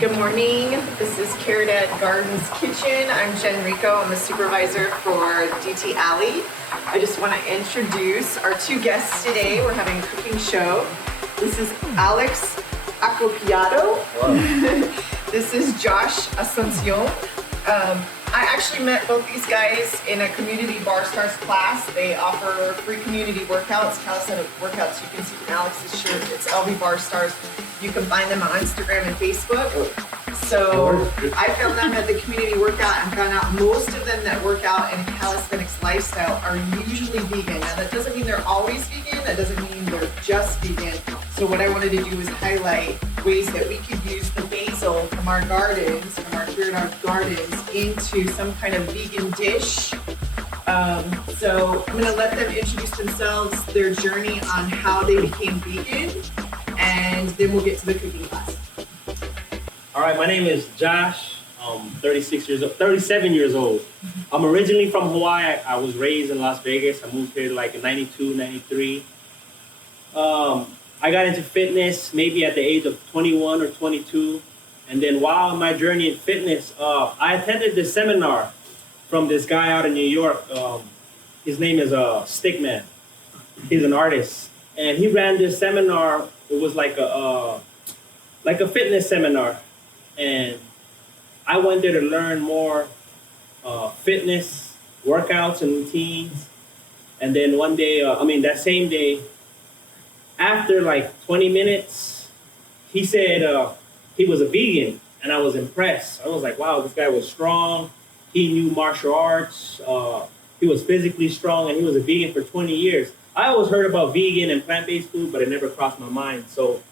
Good morning. This is Caridad Gardens Kitchen. I'm Jen Rico. I'm a supervisor for DT Alley. I just want to introduce our two guests today. We're having a cooking show. This is Alex Acopiado. This is Josh Asuncion. I actually met both these guys in a CaridadLV class. They offer free community workouts, calisthenic workouts. You can see from Alex's shirt, it's LVBarStarzz. You can find them on Instagram and Facebook. So I found them at the community workout and found out most of them that work out in a calisthenics lifestyle are usually vegan. Now that doesn't mean they're always vegan, that doesn't mean they're just vegan. So what I wanted to do was highlight ways that we could use the basil from our gardens, from our Caridad Gardens, into some kind of vegan dish. So I'm gonna let them introduce themselves, their journey on how they became vegan, and then we'll get to the cooking class. All right, my name is Josh. I'm 37 years old. I'm originally from Hawaii. I was raised in Las Vegas. I moved here like in 92, 93. I got into fitness maybe at the age of 21 or 22. And then while on my journey in fitness, I attended this seminar from this guy out in New York. His name is Stickman. He's an artist. And he ran this seminar. It was like a fitness seminar. And I went there to learn more fitness, workouts, and routines. And then one day, that same day, after like 20 minutes, he said he was a vegan, and I was impressed. I was like, wow, this guy was strong. He knew martial arts. He was physically strong, and he was a vegan for 20 years. I always heard about vegan and plant-based food, but it never crossed my mind. So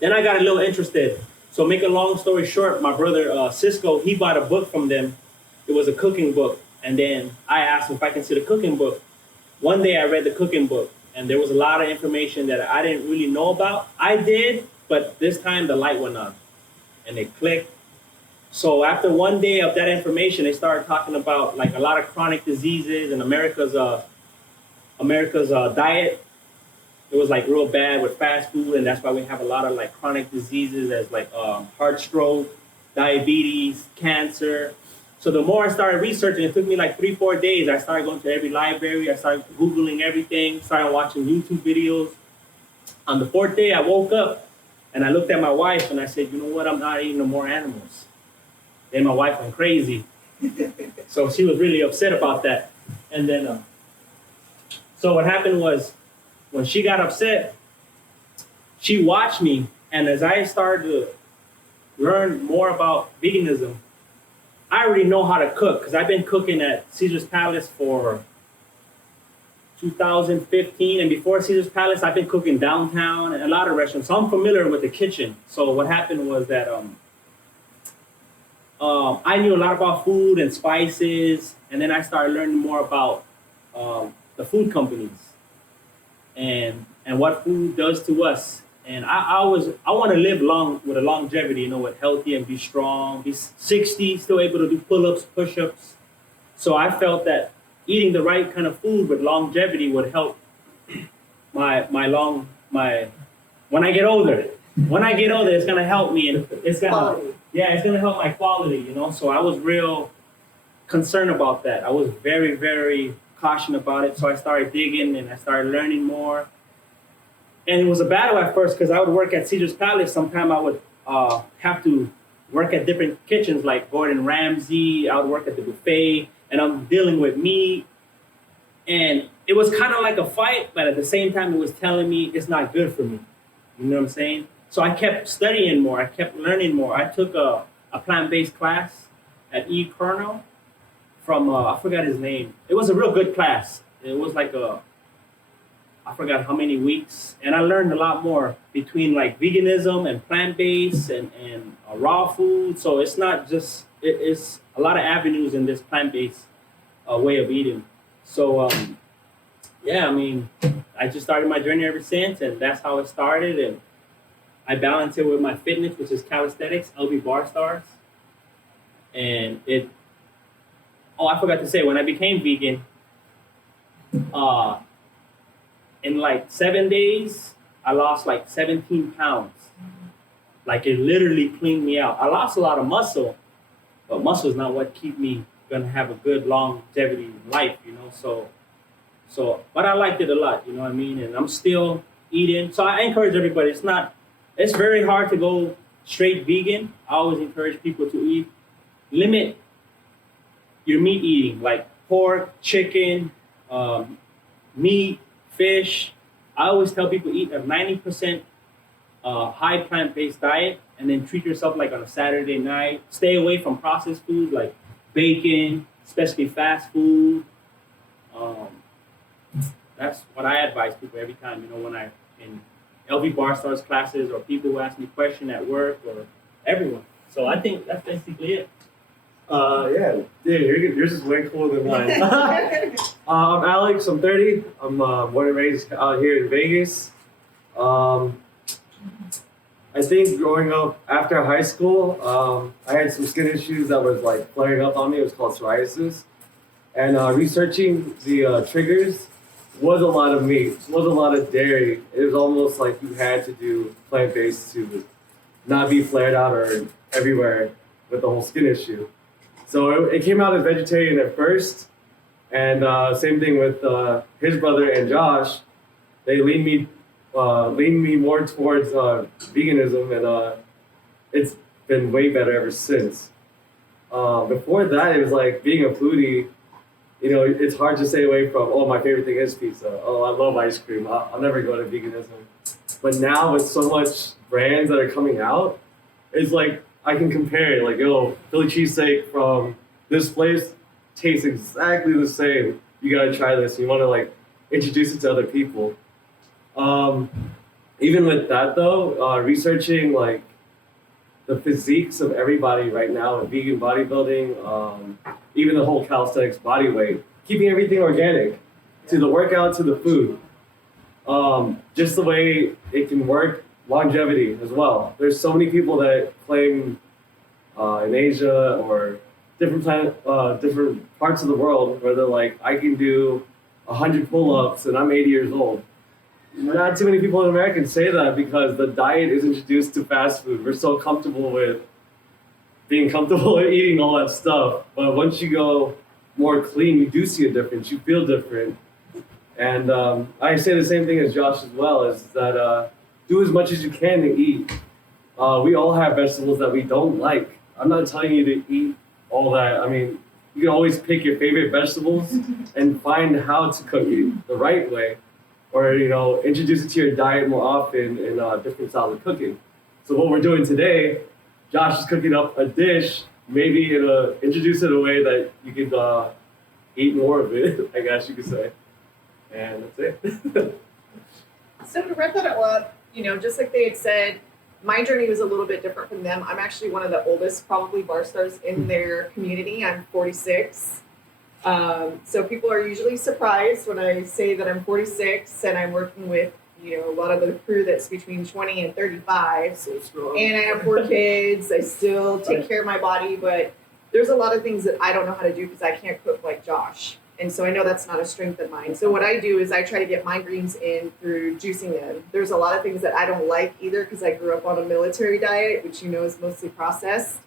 then I got a little interested. So make a long story short, my brother Cisco, he bought a book from them. It was a cooking book. And then I asked him if I can see the cooking book. One day I read the cooking book, and there was a lot of information that I didn't really know about. I did, but this time the light went on and it clicked. So after one day of that information, they started talking about like a lot of chronic diseases and America's diet. It was like real bad with fast food, and that's why we have a lot of like chronic diseases as like heart stroke, diabetes, cancer. So the more I started researching, it took me like 3-4 days. I started going to every library. I started Googling everything, started watching YouTube videos. On the 4th day, I woke up and I looked at my wife and I said, you know what, I'm not eating no more animals. Then my wife went crazy. So she was really upset about that. And then, so what happened was, when she got upset, she watched me, and as I started to learn more about veganism, I already know how to cook because I've been cooking at Caesar's Palace for 2015, and before Caesar's Palace, I've been cooking downtown and a lot of restaurants, so I'm familiar with the kitchen. So what happened was that I knew a lot about food and spices, and then I started learning more about the food companies and what food does to us. And I want to live long with a longevity, with healthy and be strong, be 60, still able to do pull-ups, push-ups. So I felt that eating the right kind of food with longevity would help when I get older. When I get older, it's gonna help me, and it's gonna help my quality, So I was real concerned about that. I was very, very cautious about it. So I started digging and I started learning more. And it was a battle at first because I would work at Caesar's Palace. Sometimes I would have to work at different kitchens like Gordon Ramsay. I would work at the buffet, and I'm dealing with meat. And it was kind of like a fight, but at the same time, it was telling me it's not good for me. You know what I'm saying? So I kept studying more. I kept learning more. I took a plant-based class at E. Colonel from, I forgot his name. It was a real good class. It was like I forgot how many weeks. And I learned a lot more between like veganism and plant-based and raw food. So it's not just, it's a lot of avenues in this plant-based way of eating. So, I just started my journey ever since, and that's how it started. And I balance it with my fitness, which is calisthenics, LVBarStarzz. And I forgot to say, when I became vegan, in like 7 days, I lost like 17 pounds. Like it literally cleaned me out. I lost a lot of muscle, but muscle is not what keep me gonna have a good longevity life, you know. But I liked it a lot, you know what I mean. And I'm still eating. So I encourage everybody. It's very hard to go straight vegan. I always encourage people to limit your meat eating, like pork, chicken, meat, fish. I always tell people eat a 90% high plant-based diet, and then treat yourself like on a Saturday night. Stay away from processed food like bacon, especially fast food. That's what I advise people every time, you know, when I in LVBarStarzz classes or people who ask me questions at work or everyone. So I think that's basically it. Yeah, yours is way cooler than mine. I'm Alex. I'm 30. I'm born and raised out here in Vegas. I think growing up after high school, I had some skin issues that was like flaring up on me. It was called psoriasis. And researching the triggers was a lot of meat, was a lot of dairy. It was almost like you had to do plant-based to not be flared out or everywhere with the whole skin issue. So it came out as vegetarian at first, and same thing with his brother and Josh. They leaned me more towards veganism, and it's been way better ever since. Before that, it was like being a foodie. You know, it's hard to stay away from, oh, my favorite thing is pizza. Oh, I love ice cream. I'll never go to veganism. But now with so much brands that are coming out, it's like I can compare it. Like, yo, Philly cheesesteak from this place tastes exactly the same. You gotta try this. You want to like introduce it to other people. Even with that though, researching like the physiques of everybody right now in vegan bodybuilding, even the whole calisthenics body weight, keeping everything organic, to the workout, to the food. Just the way it can work, longevity as well. There's so many people that claim in Asia or different parts of the world where they're like, I can do 100 pull-ups and I'm 80 years old. Not too many people in America can say that because the diet is introduced to fast food. We're so comfortable with being comfortable with eating all that stuff. But once you go more clean, you do see a difference. You feel different. And I say the same thing as Josh as well, is that do as much as you can to eat. We all have vegetables that we don't like. I'm not telling you to eat all that. I mean, you can always pick your favorite vegetables and find how to cook it the right way. Or, you know, introduce it to your diet more often in different styles of cooking. So what we're doing today, Josh is cooking up a dish, maybe introduce it in a way that you could eat more of it, I guess you could say. And that's it. So to wrap that all up, you know, just like they had said, my journey was a little bit different from them. I'm actually one of the oldest, probably, barstars in their community. I'm 46. So people are usually surprised when I say that I'm 46 and I'm working with, you know, a lot of the crew that's between 20 and 35. So strong. And I have 4 kids. I still take care of my body, but there's a lot of things that I don't know how to do because I can't cook like Josh. And so I know that's not a strength of mine. So what I do is I try to get my greens in through juicing them. There's a lot of things that I don't like either because I grew up on a military diet, which you know is mostly processed.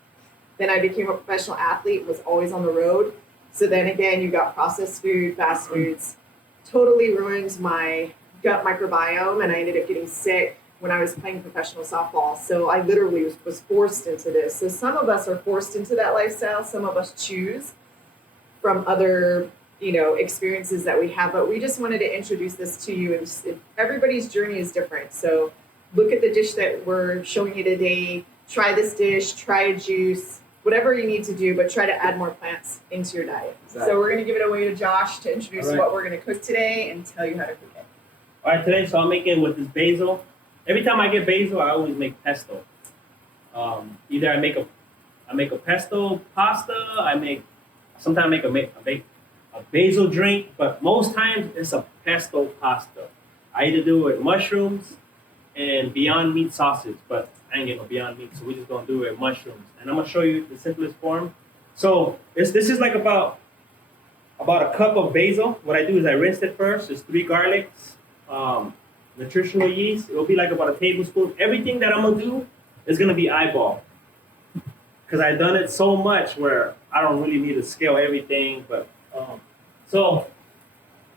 Then I became a professional athlete, was always on the road. So then again, you got processed food, fast foods, totally ruined my gut microbiome, and I ended up getting sick when I was playing professional softball. So I literally was forced into this. So some of us are forced into that lifestyle. Some of us choose from other, you know, experiences that we have. But we just wanted to introduce this to you. And everybody's journey is different. So look at the dish that we're showing you today. Try this dish. Try a juice. Whatever you need to do, but try to add more plants into your diet. Exactly. So we're going to give it away to Josh to introduce what we're going to cook today and tell you how to cook it. All right, today, so I'm making with this basil. Every time I get basil, I always make pesto. Either I make a pesto pasta. Sometimes I make a basil drink, but most times it's a pesto pasta. I either do it with mushrooms and Beyond Meat sausage, but I ain't getting no Beyond Meat, so we're just gonna do it with mushrooms. And I'm gonna show you the simplest form. So this is like about a cup of basil. What I do is I rinse it first. There's 3 garlics, nutritional yeast. It'll be like about a tablespoon. Everything that I'm gonna do it's gonna be eyeball. Because I've done it so much where I don't really need to scale everything. But so,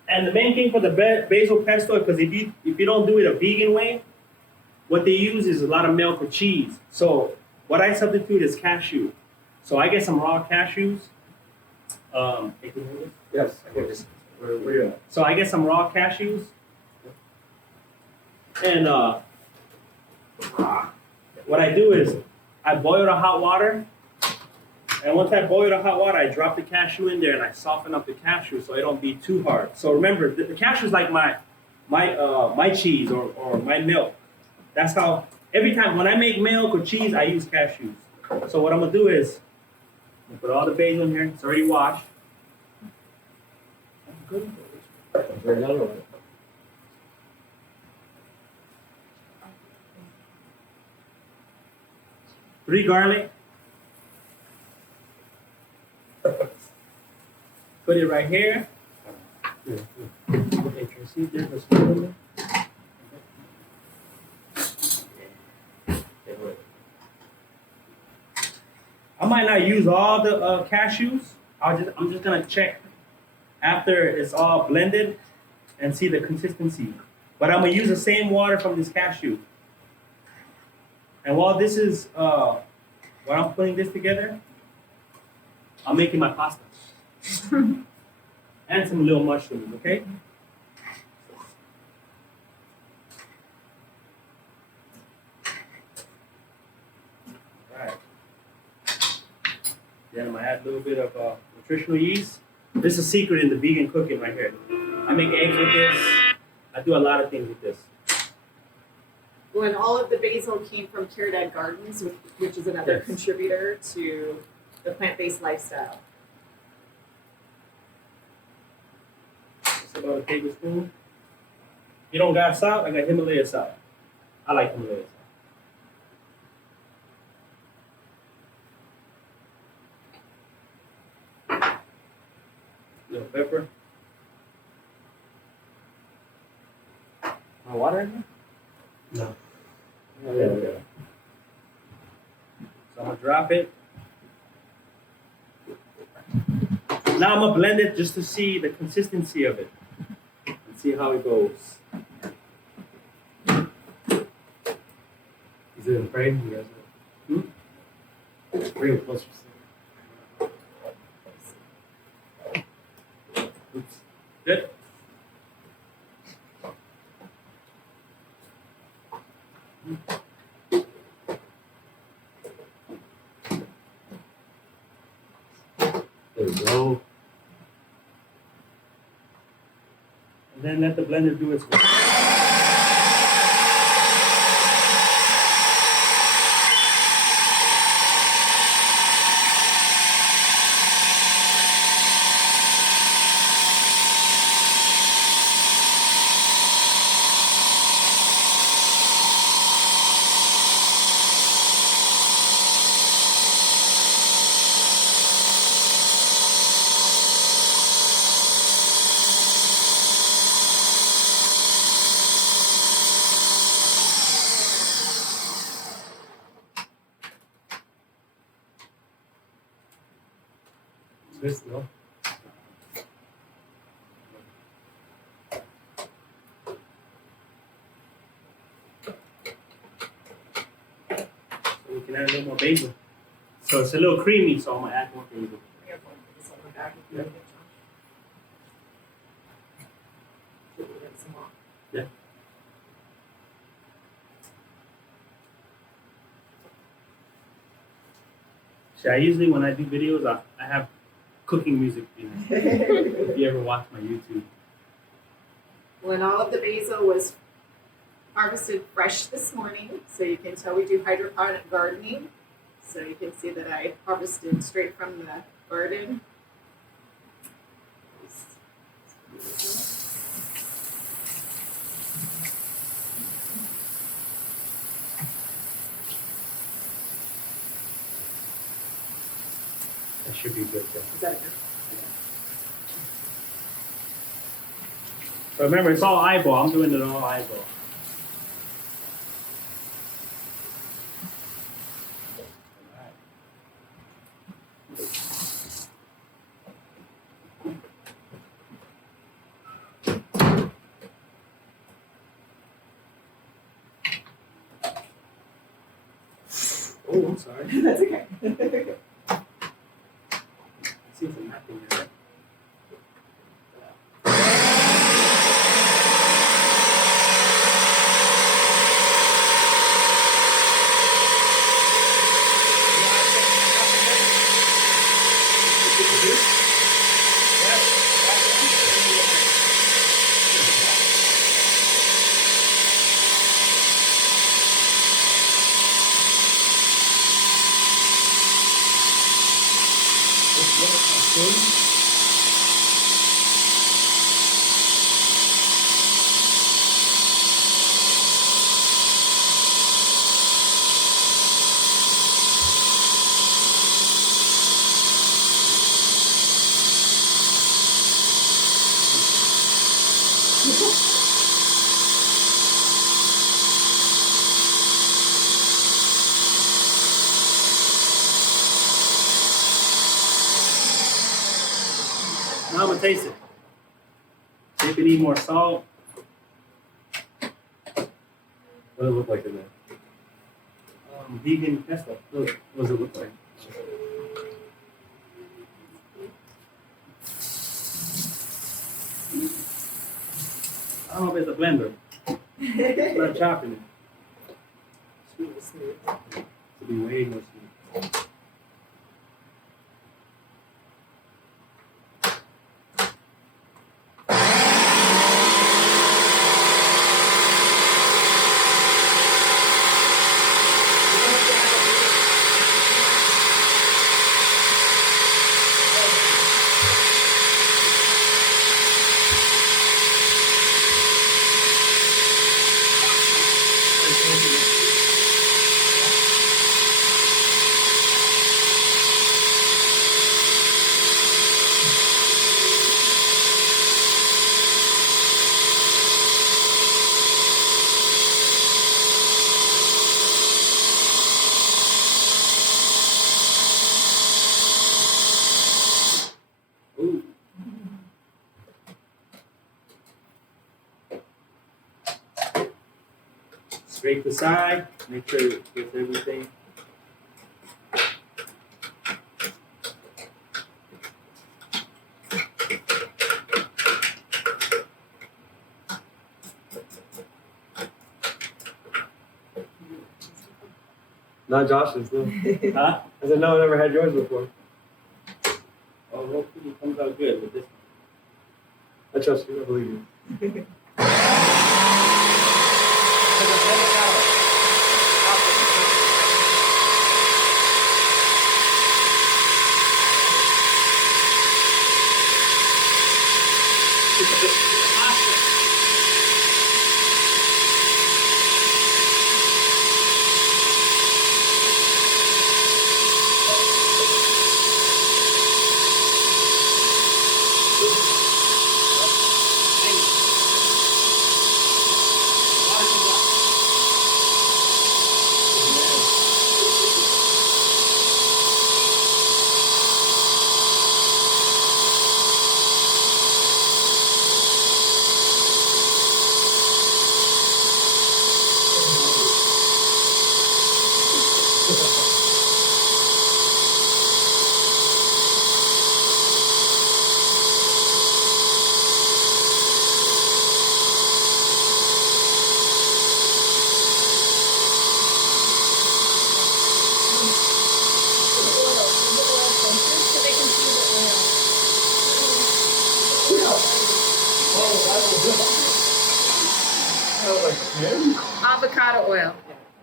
and the main thing for the basil pesto, because if you don't do it a vegan way, what they use is a lot of milk or cheese. So what I substitute is cashew. So I get some raw cashews. Yes. Where you at? So I get some raw cashews, and what I do is I boil the hot water, and once I boil the hot water, I drop the cashew in there and I soften up the cashew so it don't be too hard. So remember, the cashew is like my cheese or my milk. That's how every time when I make milk or cheese, I use cashews. So what I'm gonna do is I'm gonna put all the basil in here. It's already washed. Very not all right. 3 garlic. Put it right here. Okay, can you see there's a spoon in there? I might not use all the cashews. I'm just gonna check after it's all blended and see the consistency. But I'm gonna use the same water from this cashew. And while this is while I'm putting this together, I'm making my pasta. And some little mushrooms, okay? Alright. Then I'm gonna add a little bit of nutritional yeast. This is a secret in the vegan cooking right here. I make eggs with this. I do a lot of things with this. Well, and all of the basil came from Caridad Gardens, which is another Yes. contributor to the plant-based lifestyle. Just about a tablespoon. You don't got salt? I got Himalaya salt. I like Himalaya salt. Little pepper. My water in here? No. Oh, there we go. So I'm gonna drop it. Now I'm gonna blend it just to see the consistency of it and see how it goes. Is it in frame? You guys bring it closer. Oops. Good. There we go. And then let the blender do its work. This no. So we can add a little more basil. So it's a little creamy, so I'm gonna add more basil. Yeah. Yeah. See, I usually when I do videos, I have cooking music in it. If you ever watch my YouTube. When all of the basil was harvested fresh this morning, so you can tell we do hydroponic gardening. So you can see that I harvested straight from the garden. That should be good. Yeah. Is that good? But remember, it's all eyeball. I'm doing it all eyeball. Oh, I'm sorry. That's okay. I see some napkin there. Now I'm gonna taste it. See if it need more salt. What does it look like in there? Vegan pesto. What does it look like? I don't know if it's a blender. I'm not chopping it. Smooth. To be way more smooth. Ooh. Scrape the side, make sure it gets everything. Not Josh's, no. Huh? I said, no, I never had yours before. Oh, hopefully it comes out good with this. I trust you, I believe you. Avocado oil.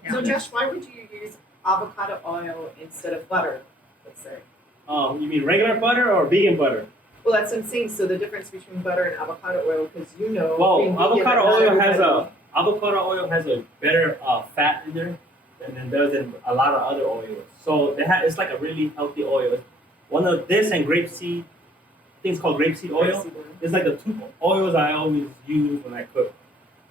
So Josh, why would you use avocado oil instead of butter, let's say? You mean regular butter or vegan butter? Well, that's what I'm saying. So the difference between butter and avocado oil, because you know. Well, being vegan, avocado not oil has everybody- avocado oil has a better fat in there than does in a lot of other oils. So it's like a really healthy oil. One of this and grapeseed, I think it's called grapeseed oil. It's like the two oils I always use when I cook.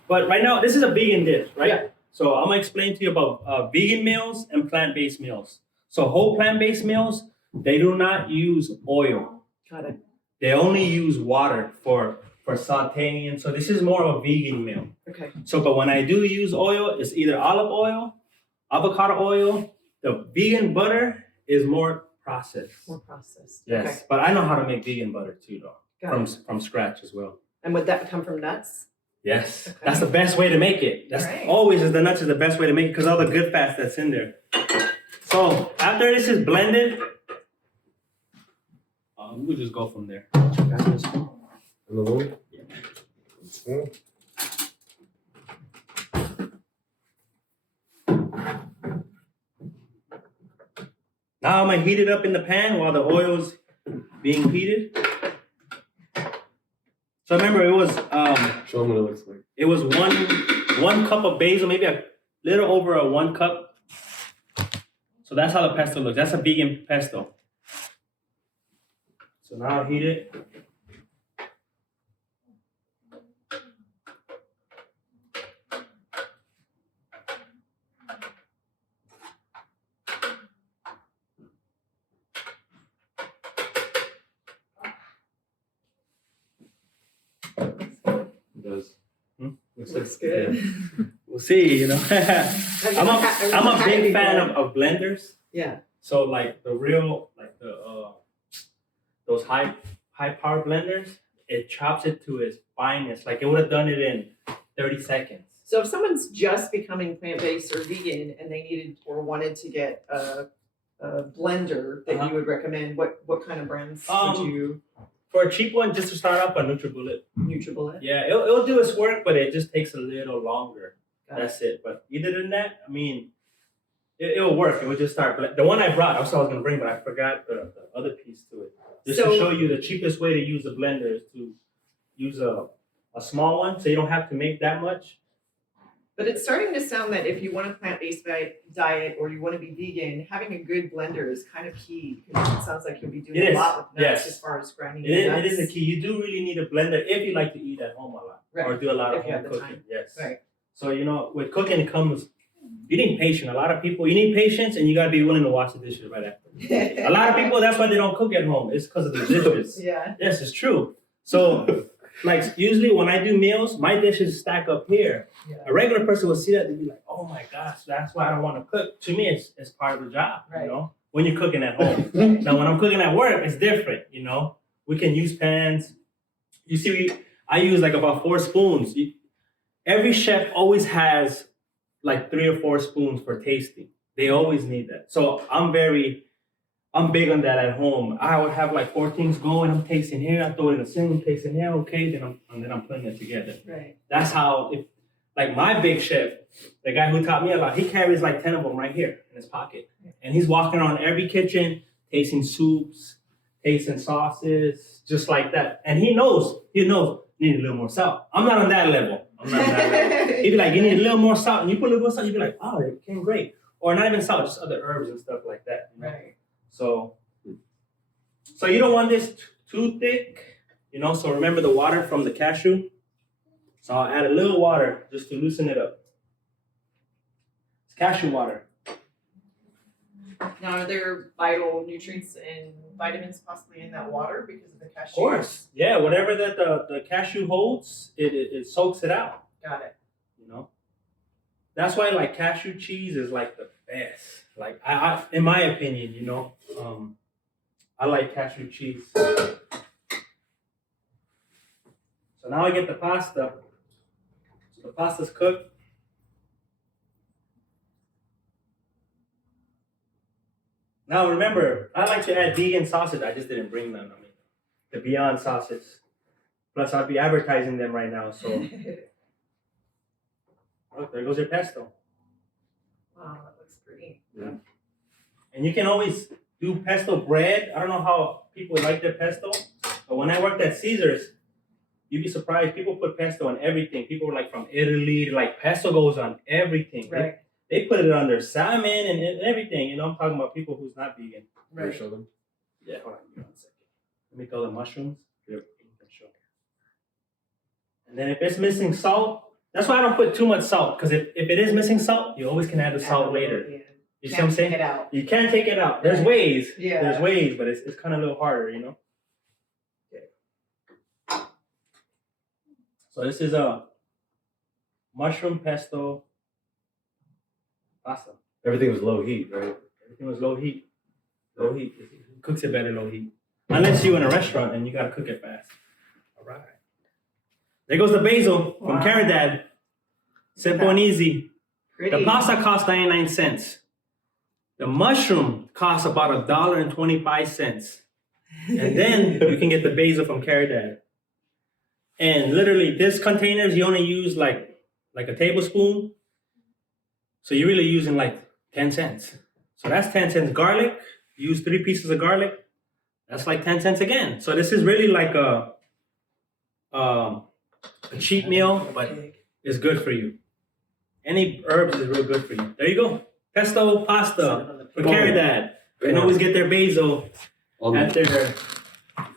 But right now, this is a vegan dish, right? Yeah. So I'm gonna explain to you about vegan meals and plant-based meals. So whole plant-based meals, they do not use oil. Got it. They only use water for sauteing. So this is more of a vegan meal. Okay. So, but when I do use oil, it's either olive oil, avocado oil, The vegan butter is more processed. More processed. Yes, Okay. but I know how to make vegan butter too, though, Got it. from scratch as well. And would that come from nuts? Yes, Okay. that's the best way to make it. That's Right. always is the nuts is the best way to make it because all the good fats that's in there. So after this is blended, we'll just go from there. Now I'm gonna heat it up in the pan while the oil's being heated. So remember, it was Show them what it looks like. it was one cup of basil, maybe a little over a 1 cup. So that's how the pesto looks. That's a vegan pesto. So now I'll heat it. It does. Looks good. We'll see, you know. I'm a big fan of. of blenders. Yeah. So like the real those high power blenders, it chops it to its finest. Like it would have done it in 30 seconds. So if someone's just becoming plant-based or vegan and they needed or wanted to get a blender that you would recommend, what kind of brands would you? For a cheap one, just to start off, a NutriBullet. NutriBullet. Yeah, it'll do its work, but it just takes a little longer. Got it. That's it. But other than that, I mean, it'll work. It would just start. The one I brought, I was going to bring, but I forgot the other piece to it. Just to show you the cheapest way to use a blender is to use a small one, so you don't have to make that much. But it's starting to sound that if you want a plant-based diet or you want to be vegan, having a good blender is kind of key because it sounds like you'll be doing It a is, lot with nuts yes. as far as grinding It nuts. is a key. You do really need a blender if you like to eat at home a lot or do a lot of If you home have the cooking. time. Yes. Right. So with cooking comes you need patience. A lot of people you need patience and you gotta be willing to wash the dishes right after. A lot of people that's why they don't cook at home. It's because of the dishes. Yeah. Yes, it's true. So like usually when I do meals, my dishes stack up here. Yeah. A regular person will see that and be like, "Oh my gosh, that's why I don't want to cook." To me, it's part of the job, Right. you know. When you're cooking at home. Now, when I'm cooking at work, it's different, you know. We can use pans. You see, I use like about 4 spoons. Every chef always has like 3 or 4 spoons for tasting. They always need that. So I'm big on that at home. I would have like 4 things going. I'm tasting here. I throw it in a sink. I'm tasting here. Okay, then I'm putting it together. Right. That's how. Like my big chef, the guy who taught me a lot, he carries like 10 of them right here in his pocket, and he's walking around every kitchen, tasting soups, tasting sauces, just like that. And he knows you need a little more salt. I'm not on that level. He'd be like, you need a little more salt, and you put a little more salt, you'd be like, oh, it came great. Or not even salt, just other herbs and stuff like that. You know? Right. So you don't want this too thick, you know. So remember the water from the cashew. So I'll add a little water just to loosen it up. It's cashew water. Now, are there vital nutrients and vitamins possibly in that water because of the cashew? Of course. Yeah, whatever that the cashew holds, it soaks it out. Got it. You know? That's why like cashew cheese is like the best. Like I in my opinion, you know, I like cashew cheese. So now I get the pasta. So the pasta's cooked. Now remember, I like to add vegan sausage. I just didn't bring them. I mean, the Beyond sausage. Plus, I'll be advertising them right now. So, oh, there goes your pesto. Wow, that looks pretty. Yeah. And you can always do pesto bread. I don't know how people like their pesto, but when I worked at Caesar's, you'd be surprised. People put pesto on everything. People like from Italy, like pesto goes on everything. Right. They put it on their salmon and everything. You know, I'm talking about people who's not vegan. Can you show them? Yeah, hold on, give me 1 second. Let me throw the mushrooms. Yep. And then if it's missing salt, that's why I don't put too much salt. Because if it is missing salt, you always can add the salt later. You see what I'm saying? Take it out. You can take it out. There's ways. Yeah. There's ways, but it's kind of a little harder, you know? Okay. So this is a mushroom pesto pasta. Everything was low heat, right? Everything was low heat. Low heat. It cooks it better low heat. Unless you're in a restaurant and you gotta cook it fast. All right. There goes the basil from Caridad. Simple and easy. Pretty. The pasta costs 99 cents. The mushroom costs about $1.25. And then you can get the basil from Caridad. And literally, this containers you only use like a tablespoon. So you're really using like 10 cents. So that's 10 cents. Garlic, you use 3 pieces of garlic. That's like 10 cents again. So this is really like a cheap meal, but it's good for you. Any herbs is real good for you. There you go. Pesto pasta for Caridad. You can always get their basil at their.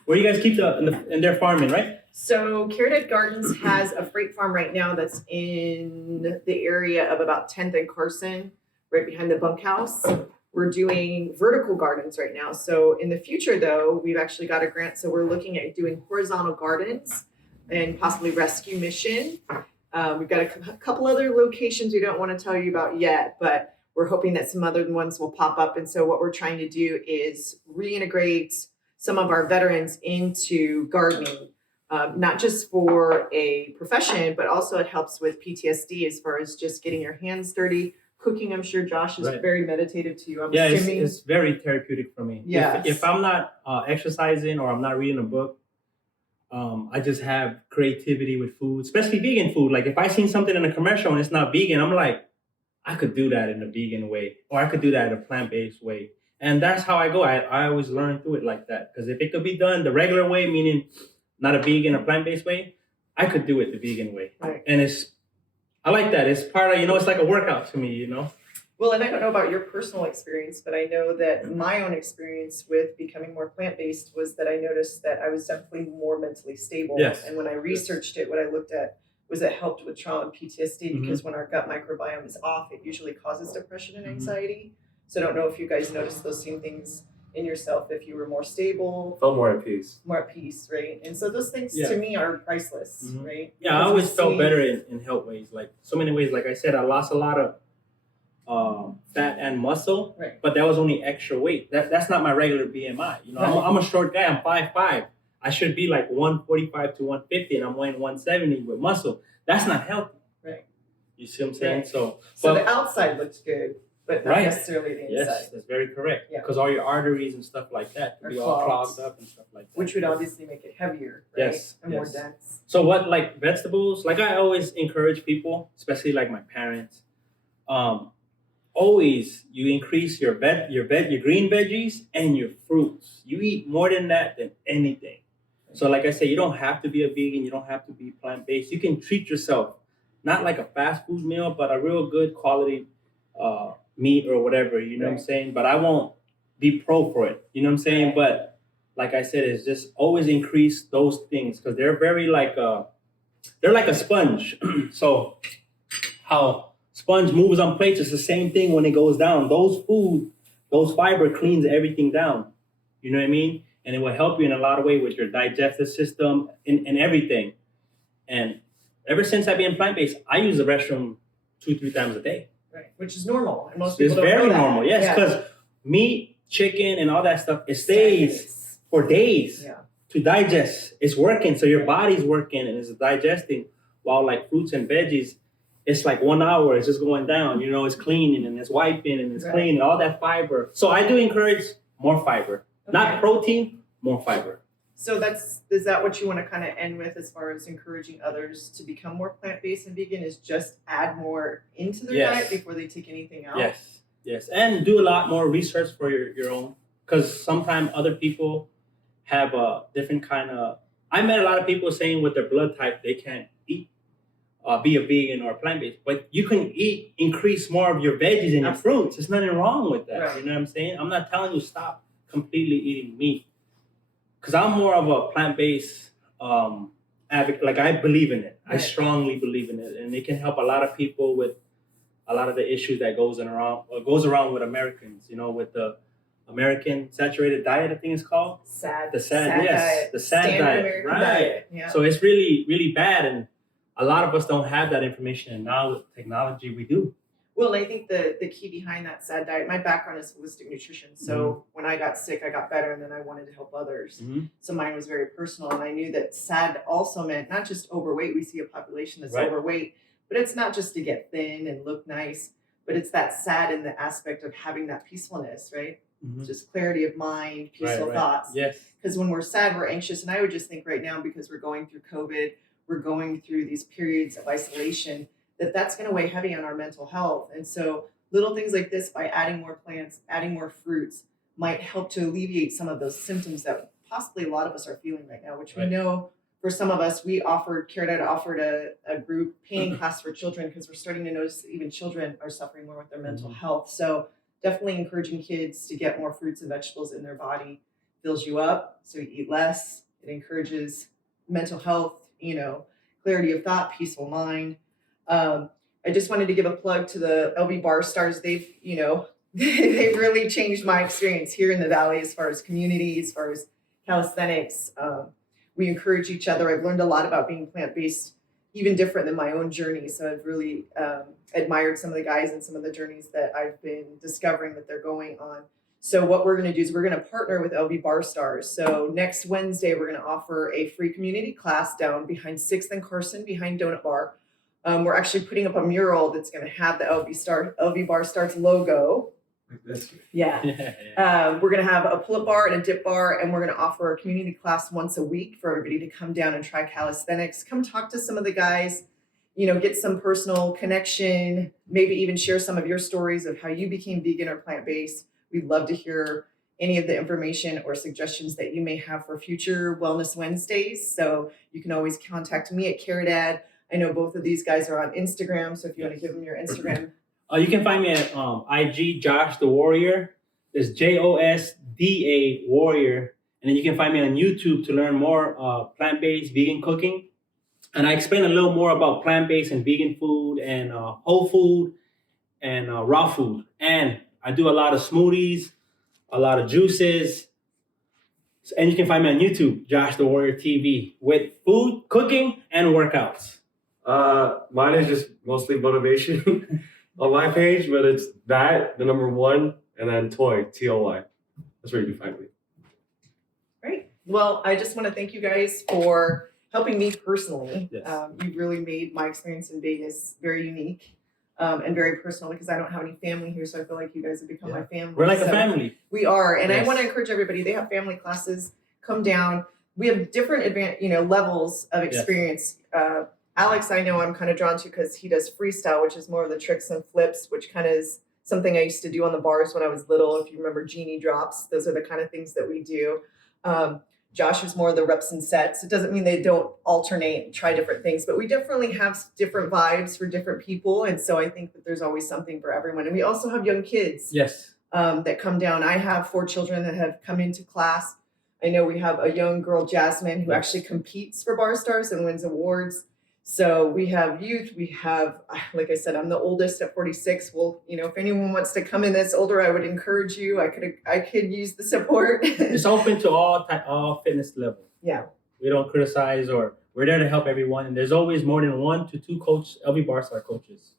Where you guys keep in their farming, right? So Caridad Gardens has a freight farm right now that's in the area of about 10th and Carson, right behind the bunkhouse. We're doing vertical gardens right now. So in the future, though, we've actually got a grant. So we're looking at doing horizontal gardens and possibly rescue mission. We've got a couple other locations we don't want to tell you about yet, but we're hoping that some other ones will pop up. And so what we're trying to do is reintegrate some of our veterans into gardening, not just for a profession, but also it helps with PTSD as far as just getting your hands dirty. Cooking, I'm sure Josh is very meditative to you. I'm assuming. It's very therapeutic for me. Yes. If I'm not exercising or I'm not reading a book, I just have creativity with food, especially vegan food. Like if I seen something in a commercial and it's not vegan, I'm like, I could do that in a vegan way, or I could do that in a plant-based way. And that's how I go. I always learn through it like that. Because if it could be done the regular way, meaning not a vegan or plant-based way, I could do it the vegan way. Right. And I like that. It's part of, it's like a workout to me, Well, and I don't know about your personal experience, but I know that my own experience with becoming more plant-based was that I noticed that I was definitely more mentally stable. Yes. And when I researched it, what I looked at was it helped with trauma and PTSD because when our gut microbiome is off, it usually causes depression and anxiety. So I don't know if you guys noticed those same things in yourself, if you were more stable. Felt more at peace. More at peace, right? And so those things to me are priceless, right? Yeah, I always felt better in health ways. Like so many ways, like I said, I lost a lot of fat and muscle, but that was only extra weight. That's not my regular BMI. I'm a short guy. I'm 5'5". I should be like 145 to 150, and I'm weighing 170 with muscle. That's not healthy. Right. You see what I'm saying? So the outside looks good, but not necessarily the inside. Yes, that's very correct. Because all your arteries and stuff like that can be all clogged up and stuff like that. Which would obviously make it heavier, right? Yes. And more dense. So what, like vegetables? Like I always encourage people, especially like my parents, always you increase your green veggies and your fruits. You eat more than that than anything. So like I said, you don't have to be a vegan. You don't have to be plant-based. You can treat yourself, not like a fast food meal, but a real good quality meat or whatever, you know what I'm saying? But I won't be pro for it, you know what I'm saying? But like I said, it's just always increase those things because they're very like they're like a sponge. So how sponge moves on plates, it's the same thing when it goes down. Those fiber cleans everything down, you know what I mean? And it will help you in a lot of ways with your digestive system and everything. And ever since I've been plant-based, I use the restroom 2-3 times a day. Right, which is normal. And most people don't know that. It's very normal, yes, because Yeah. meat, chicken, and all that stuff, it stays for days to digest. It's working, so your body's working and it's digesting. While like fruits and veggies, it's like 1 hour, it's just going down. You know, it's cleaning and it's wiping and it's cleaning, all that fiber. So I do encourage more fiber. Not protein, more fiber. So is that what you want to kind of end with as far as encouraging others to become more plant-based and vegan, is just add more into their diet before they take anything out? Yes. And do a lot more research for your own. Because sometimes other people have a different kind of... I met a lot of people saying with their blood type, they can't eat, be a vegan or plant-based. But you can increase more of your veggies and your fruits. There's nothing wrong with that. Right. You know what I'm saying? I'm not telling you stop completely eating meat. Because I'm more of a plant-based advocate. Like I believe in it. I strongly believe in it. And it can help a lot of people with a lot of the issues that goes around with Americans, with the American saturated diet, I think it's called. SAD. The SAD diet. The SAD diet. American right. Diet. Yeah. So it's really, really bad. And a lot of us don't have that information. And now with technology, we do. Well, I think the key behind that SAD diet, my background is holistic nutrition. So when I got sick, I got better, and then I wanted to help others. So mine was very personal. And I knew that SAD also meant not just overweight. We see a population that's overweight, but it's not just to get thin and look nice, but it's that SAD in the aspect of having that peacefulness, right? Just clarity of mind, peaceful thoughts. Yes. Because when we're sad, we're anxious. And I would just think right now, because we're going through COVID, we're going through these periods of isolation, that's going to weigh heavy on our mental health. And so little things like this, by adding more plants, adding more fruits, might help to alleviate some of those symptoms that possibly a lot of us are feeling right now, which we know for some of us, Caridad offered a group painting class for children, because we're starting to notice that even children are suffering more with their mental health. So definitely encouraging kids to get more fruits and vegetables in their body fills you up, so you eat less. It encourages mental health, clarity of thought, peaceful mind. I just wanted to give a plug to the LVBarStarzz. They've really changed my experience here in the Valley as far as community, as far as calisthenics. We encourage each other. I've learned a lot about being plant-based, even different than my own journey. So I've really admired some of the guys and some of the journeys that I've been discovering that they're going on. So what we're going to do is we're going to partner with LVBarStarzz. So next Wednesday, we're going to offer a free community class down behind 6th and Carson, behind Donut Bar. We're actually putting up a mural that's going to have the LVBarStarzz logo. Like this. Yeah. We're going to have a pull-up bar and a dip bar, and we're going to offer a community class once a week for everybody to come down and try calisthenics. Come talk to some of the guys, get some personal connection, maybe even share some of your stories of how you became vegan or plant-based. We'd love to hear any of the information or suggestions that you may have for future Wellness Wednesdays. So you can always contact me at Caridad. I know both of these guys are on Instagram, so if you want to give them your Instagram. You can find me at IG Josh the Warrior. It's JOSDA Warrior. And then you can find me on YouTube to learn more plant-based vegan cooking. And I explain a little more about plant-based and vegan food and whole food and raw food. And I do a lot of smoothies, a lot of juices. And you can find me on YouTube, Josh the Warrior TV, with food, cooking, and workouts. Mine is just mostly motivation on my page, but it's that, the number 1, and then Toy, TOY. That's where you can find me. Great. Well, I just want to thank you guys for helping me personally. Yes. You've really made my experience in Vegas very unique and very personal, because I don't have any family here, so I feel like you guys have become my family. We're like a family. We are, and I want to encourage everybody. They have family classes. Come down. We have different levels of experience. Alex, I know I'm kind of drawn to because he does freestyle, which is more of the tricks and flips, which kind of is something I used to do on the bars when I was little. If you remember genie drops, those are the kind of things that we do. Josh is more of the reps and sets. It doesn't mean they don't alternate and try different things, but we definitely have different vibes for different people. And so I think that there's always something for everyone. And we also have young kids that come down. I have 4 children that have come into class. I know we have a young girl, Jasmine, who actually competes for BarStarzz and wins awards. So we have youth, we have, like I said, I'm the oldest at 46. Well, if anyone wants to come in that's older, I would encourage you. I could use the support. It's open to all fitness levels. Yeah. We don't criticize, or we're there to help everyone. And there's always more than 1 to 2 LVBarStarzz coaches.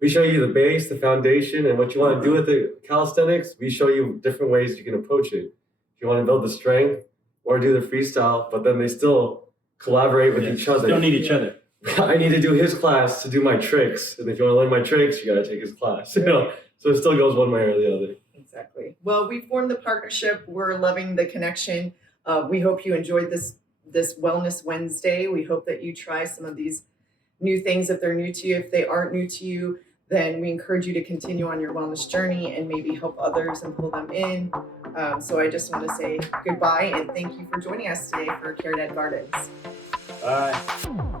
We show you the base, the foundation, and what you want to do with the calisthenics. We show you different ways you can approach it. If you want to build the strength or do the freestyle, but then they still collaborate with each other. They don't need each other. I need to do his class to do my tricks. And if you want to learn my tricks, you got to take his class. So it still goes one way or the other. Exactly. Well, we formed the partnership. We're loving the connection. We hope you enjoyed this Wellness Wednesday. We hope that you try some of these new things if they're new to you. If they aren't new to you, then we encourage you to continue on your wellness journey and maybe help others and pull them in. So I just want to say goodbye and thank you for joining us today for Caridad Gardens. Bye.